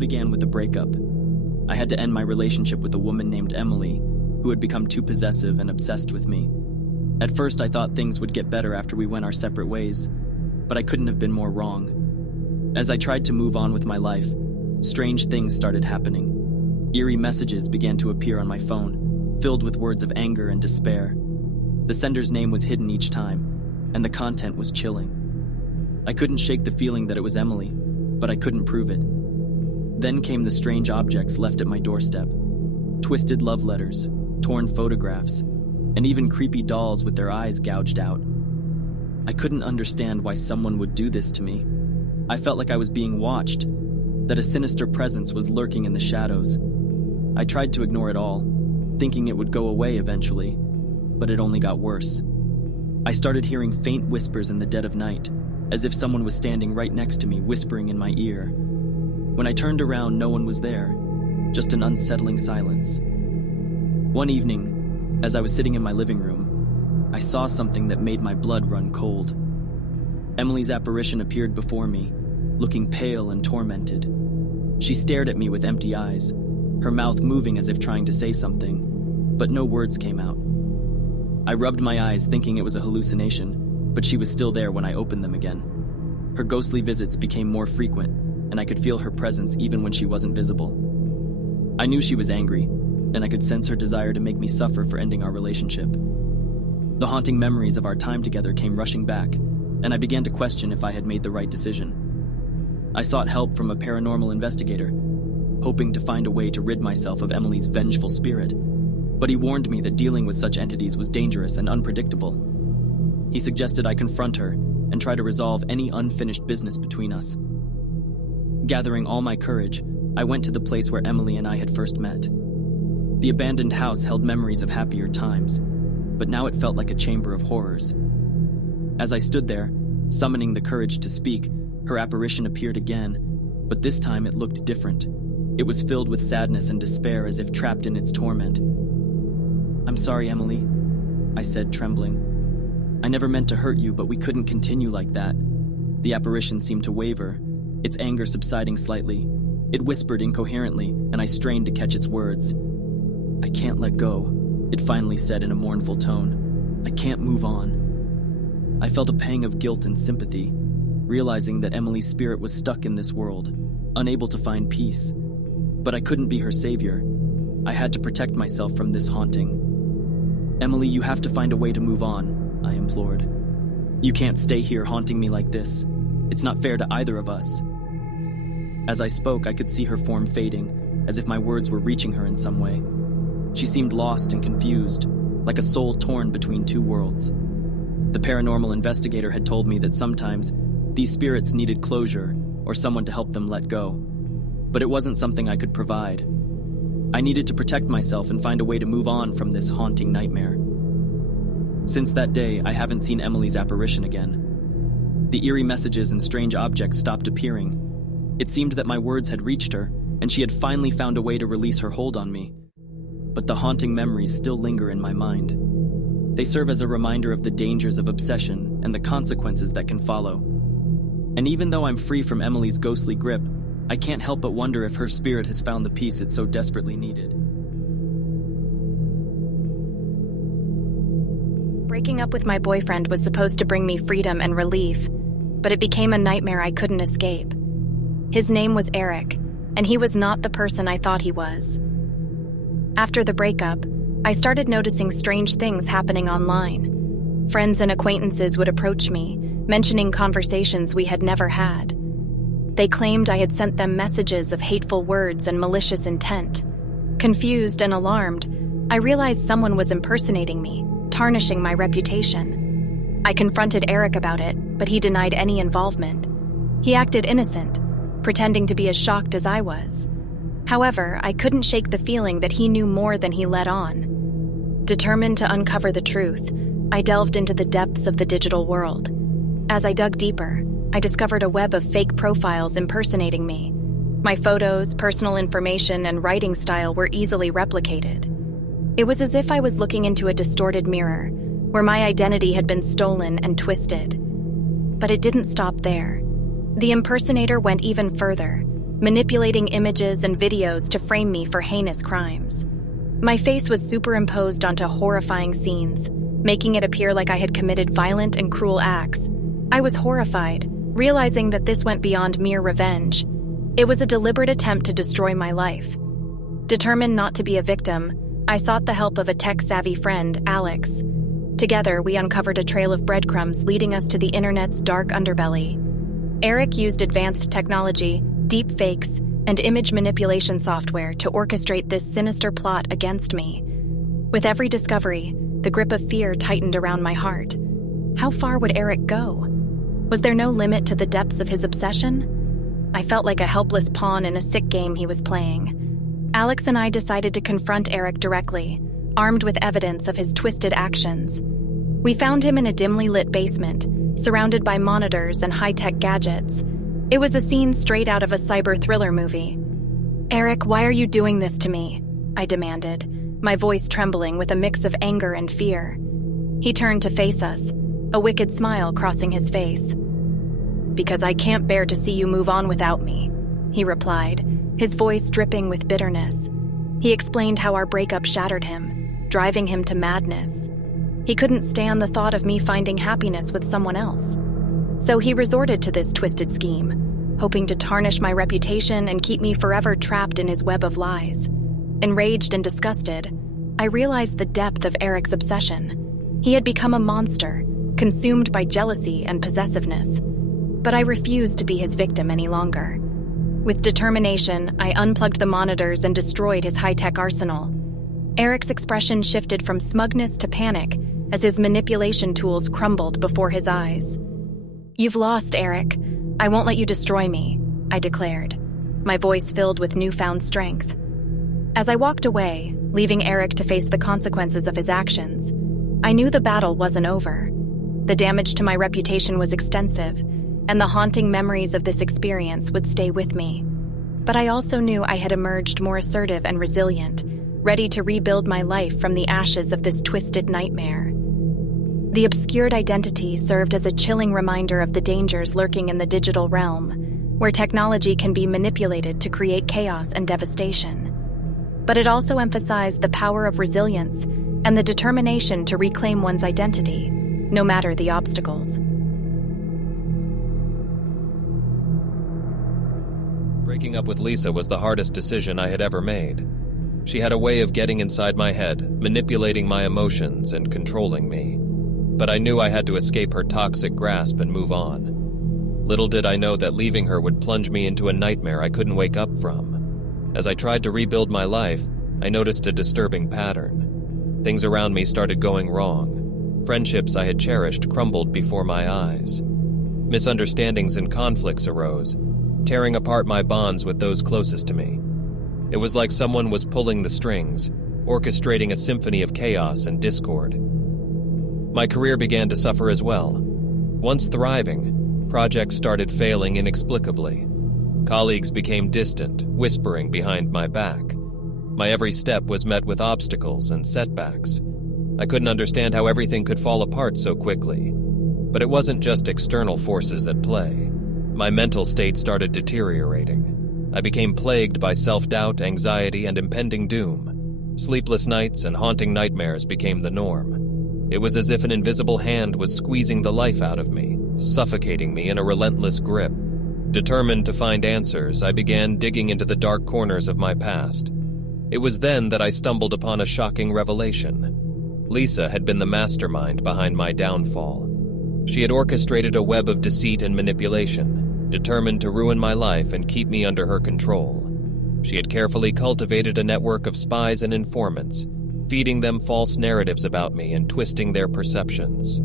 began with a breakup. I had to end my relationship with a woman named Emily, who had become too possessive and obsessed with me. At first, I thought things would get better after we went our separate ways, but I couldn't have been more wrong. As I tried to move on with my life, strange things started happening. Eerie messages began to appear on my phone, filled with words of anger and despair. The sender's name was hidden each time, and the content was chilling. I couldn't shake the feeling that it was Emily, but I couldn't prove it. Then came the strange objects left at my doorstep. Twisted love letters, torn photographs, and even creepy dolls with their eyes gouged out. I couldn't understand why someone would do this to me. I felt like I was being watched, that a sinister presence was lurking in the shadows. I tried to ignore it all, thinking it would go away eventually, but it only got worse. I started hearing faint whispers in the dead of night, as if someone was standing right next to me, whispering in my ear. When I turned around, no one was there, just an unsettling silence. One evening, as I was sitting in my living room, I saw something that made my blood run cold. Emily's apparition appeared before me, looking pale and tormented. She stared at me with empty eyes, her mouth moving as if trying to say something, but no words came out. I rubbed my eyes thinking it was a hallucination, but she was still there when I opened them again. Her ghostly visits became more frequent, and I could feel her presence even when she wasn't visible. I knew she was angry, and I could sense her desire to make me suffer for ending our relationship. The haunting memories of our time together came rushing back, and I began to question if I had made the right decision. I sought help from a paranormal investigator, hoping to find a way to rid myself of Emily's vengeful spirit, but he warned me that dealing with such entities was dangerous and unpredictable. He suggested I confront her and try to resolve any unfinished business between us. Gathering all my courage, I went to the place where Emily and I had first met. The abandoned house held memories of happier times, but now it felt like a chamber of horrors. As I stood there, summoning the courage to speak, her apparition appeared again, but this time it looked different. It was filled with sadness and despair, as if trapped in its torment. "I'm sorry, Emily," I said, trembling. "I never meant to hurt you, but we couldn't continue like that." The apparition seemed to waver, its anger subsiding slightly. It whispered incoherently, and I strained to catch its words. "I can't let go," it finally said in a mournful tone. "I can't move on." I felt a pang of guilt and sympathy, realizing that Emily's spirit was stuck in this world, unable to find peace. But I couldn't be her savior. I had to protect myself from this haunting. "Emily, you have to find a way to move on," I implored. "You can't stay here haunting me like this. It's not fair to either of us." As I spoke, I could see her form fading, as if my words were reaching her in some way. She seemed lost and confused, like a soul torn between two worlds. The paranormal investigator had told me that sometimes these spirits needed closure or someone to help them let go. But it wasn't something I could provide. I needed to protect myself and find a way to move on from this haunting nightmare. Since that day, I haven't seen Emily's apparition again. The eerie messages and strange objects stopped appearing. It seemed that my words had reached her, and she had finally found a way to release her hold on me. But the haunting memories still linger in my mind. They serve as a reminder of the dangers of obsession and the consequences that can follow. And even though I'm free from Emily's ghostly grip, I can't help but wonder if her spirit has found the peace it so desperately needed. Breaking up with my boyfriend was supposed to bring me freedom and relief, but it became a nightmare I couldn't escape. His name was Eric, and he was not the person I thought he was. After the breakup, I started noticing strange things happening online. Friends and acquaintances would approach me, mentioning conversations we had never had. They claimed I had sent them messages of hateful words and malicious intent. Confused and alarmed, I realized someone was impersonating me, tarnishing my reputation. I confronted Eric about it, but he denied any involvement. He acted innocent, pretending to be as shocked as I was. However, I couldn't shake the feeling that he knew more than he let on. Determined to uncover the truth, I delved into the depths of the digital world. As I dug deeper, I discovered a web of fake profiles impersonating me. My photos, personal information, and writing style were easily replicated. It was as if I was looking into a distorted mirror, where my identity had been stolen and twisted. But it didn't stop there. The impersonator went even further, manipulating images and videos to frame me for heinous crimes. My face was superimposed onto horrifying scenes, making it appear like I had committed violent and cruel acts. I was horrified, realizing that this went beyond mere revenge. It was a deliberate attempt to destroy my life. Determined not to be a victim, I sought the help of a tech-savvy friend, Alex. Together, we uncovered a trail of breadcrumbs leading us to the internet's dark underbelly. Eric used advanced technology, deep fakes, and image manipulation software to orchestrate this sinister plot against me. With every discovery, the grip of fear tightened around my heart. How far would Eric go? Was there no limit to the depths of his obsession? I felt like a helpless pawn in a sick game he was playing. Alex and I decided to confront Eric directly, armed with evidence of his twisted actions. We found him in a dimly lit basement, surrounded by monitors and high-tech gadgets. It was a scene straight out of a cyber thriller movie. "Eric, why are you doing this to me?" I demanded, my voice trembling with a mix of anger and fear. He turned to face us, a wicked smile crossing his face. "Because I can't bear to see you move on without me," he replied, his voice dripping with bitterness. He explained how our breakup shattered him, driving him to madness. He couldn't stand the thought of me finding happiness with someone else. So he resorted to this twisted scheme, hoping to tarnish my reputation and keep me forever trapped in his web of lies. Enraged and disgusted, I realized the depth of Eric's obsession. He had become a monster, consumed by jealousy and possessiveness. But I refused to be his victim any longer. With determination, I unplugged the monitors and destroyed his high-tech arsenal. Eric's expression shifted from smugness to panic as his manipulation tools crumbled before his eyes. "You've lost, Eric. I won't let you destroy me," I declared, my voice filled with newfound strength. As I walked away, leaving Eric to face the consequences of his actions, I knew the battle wasn't over. The damage to my reputation was extensive, and the haunting memories of this experience would stay with me. But I also knew I had emerged more assertive and resilient, ready to rebuild my life from the ashes of this twisted nightmare. The obscured identity served as a chilling reminder of the dangers lurking in the digital realm, where technology can be manipulated to create chaos and devastation. But it also emphasized the power of resilience and the determination to reclaim one's identity, no matter the obstacles. Breaking up with Lisa was the hardest decision I had ever made. She had a way of getting inside my head, manipulating my emotions and controlling me. But I knew I had to escape her toxic grasp and move on. Little did I know that leaving her would plunge me into a nightmare I couldn't wake up from. As I tried to rebuild my life, I noticed a disturbing pattern. Things around me started going wrong. Friendships I had cherished crumbled before my eyes. Misunderstandings and conflicts arose, tearing apart my bonds with those closest to me. It was like someone was pulling the strings, orchestrating a symphony of chaos and discord. My career began to suffer as well. Once thriving, projects started failing inexplicably. Colleagues became distant, whispering behind my back. My every step was met with obstacles and setbacks. I couldn't understand how everything could fall apart so quickly. But it wasn't just external forces at play. My mental state started deteriorating. I became plagued by self-doubt, anxiety, and impending doom. Sleepless nights and haunting nightmares became the norm. It was as if an invisible hand was squeezing the life out of me, suffocating me in a relentless grip. Determined to find answers, I began digging into the dark corners of my past. It was then that I stumbled upon a shocking revelation. Lisa had been the mastermind behind my downfall. She had orchestrated a web of deceit and manipulation, determined to ruin my life and keep me under her control. She had carefully cultivated a network of spies and informants, feeding them false narratives about me and twisting their perceptions.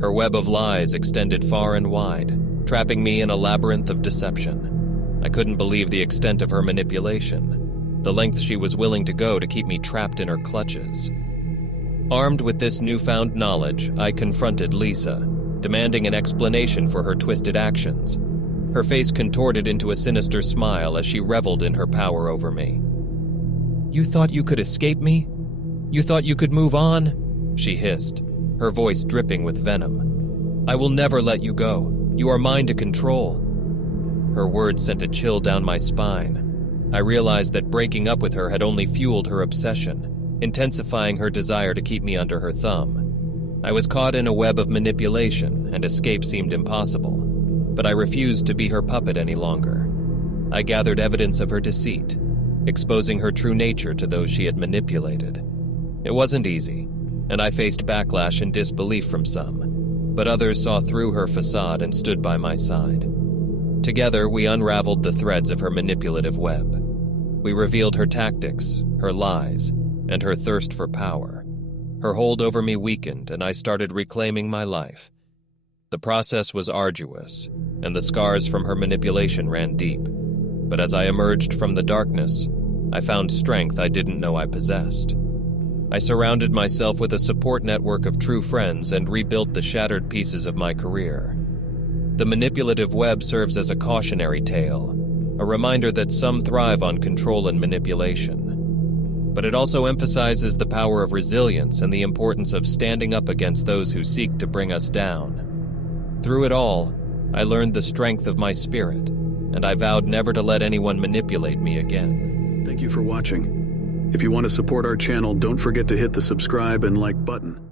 Her web of lies extended far and wide, trapping me in a labyrinth of deception. I couldn't believe the extent of her manipulation, the lengths she was willing to go to keep me trapped in her clutches. Armed with this newfound knowledge, I confronted Lisa, demanding an explanation for her twisted actions. Her face contorted into a sinister smile as she reveled in her power over me. "You thought you could escape me? You thought you could move on?" she hissed, her voice dripping with venom. "I will never let you go. You are mine to control." Her words sent a chill down my spine. I realized that breaking up with her had only fueled her obsession, intensifying her desire to keep me under her thumb. I was caught in a web of manipulation, and escape seemed impossible. But I refused to be her puppet any longer. I gathered evidence of her deceit, exposing her true nature to those she had manipulated. It wasn't easy, and I faced backlash and disbelief from some, but others saw through her facade and stood by my side. Together, we unraveled the threads of her manipulative web. We revealed her tactics, her lies, and her thirst for power. Her hold over me weakened, and I started reclaiming my life. The process was arduous, and the scars from her manipulation ran deep. But as I emerged from the darkness, I found strength I didn't know I possessed. I surrounded myself with a support network of true friends and rebuilt the shattered pieces of my career. The manipulative web serves as a cautionary tale, a reminder that some thrive on control and manipulation. But it also emphasizes the power of resilience and the importance of standing up against those who seek to bring us down. Through it all, I learned the strength of my spirit, and I vowed never to let anyone manipulate me again. Thank you for watching. If you want to support our channel, don't forget to hit the subscribe and like button.